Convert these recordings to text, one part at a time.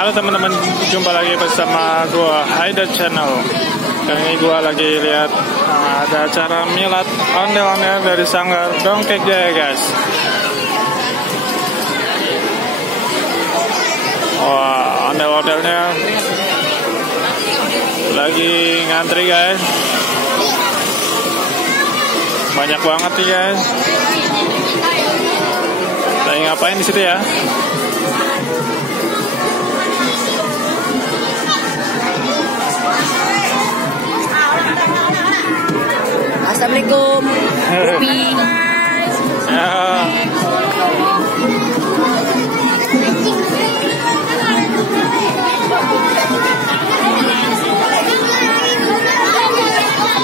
Halo teman-teman, jumpa lagi bersama gua Haida Channel. Kali ini gua lagi lihat ada acara milad ondel-ondel dari Sanggar Dongkek Jaya, guys. Wah, ondel-ondelnya lagi ngantri, guys. Banyak banget nih, guys. Lagi ngapain di situ ya? Assalamualaikum. Kopi. Ya.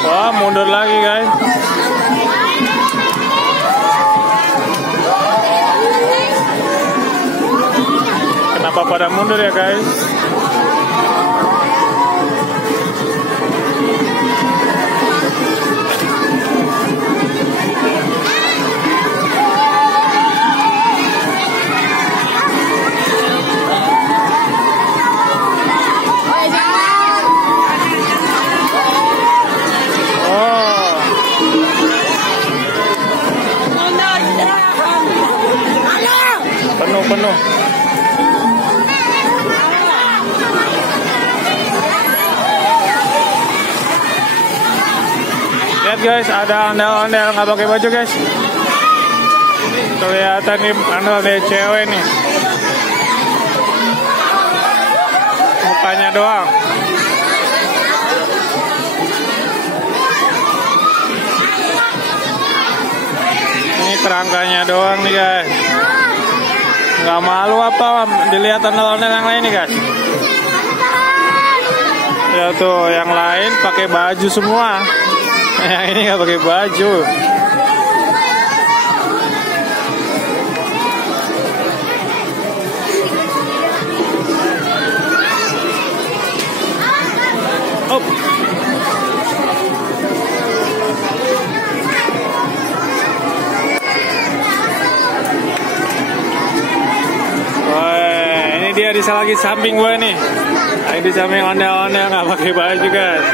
Wah, mundur lagi, guys. Kenapa pada mundur ya, guys? Penuh. Lihat, guys, ada ondel-ondel nggak pakai baju, guys. Kelihatan nih ondel cewek nih. Mukanya doang. Ini kerangkanya doang nih, guys. Nggak malu apa dilihat ondel-ondel yang lain nih, guys. Ya tuh, yang lain pakai baju semua. Yang ini nggak pakai baju. Oh. Dia di lagi samping gue nih. Lagi di samping ondel-ondel nggak pakai baju, guys.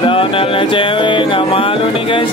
Ada ondel cewek, nggak malu nih, guys.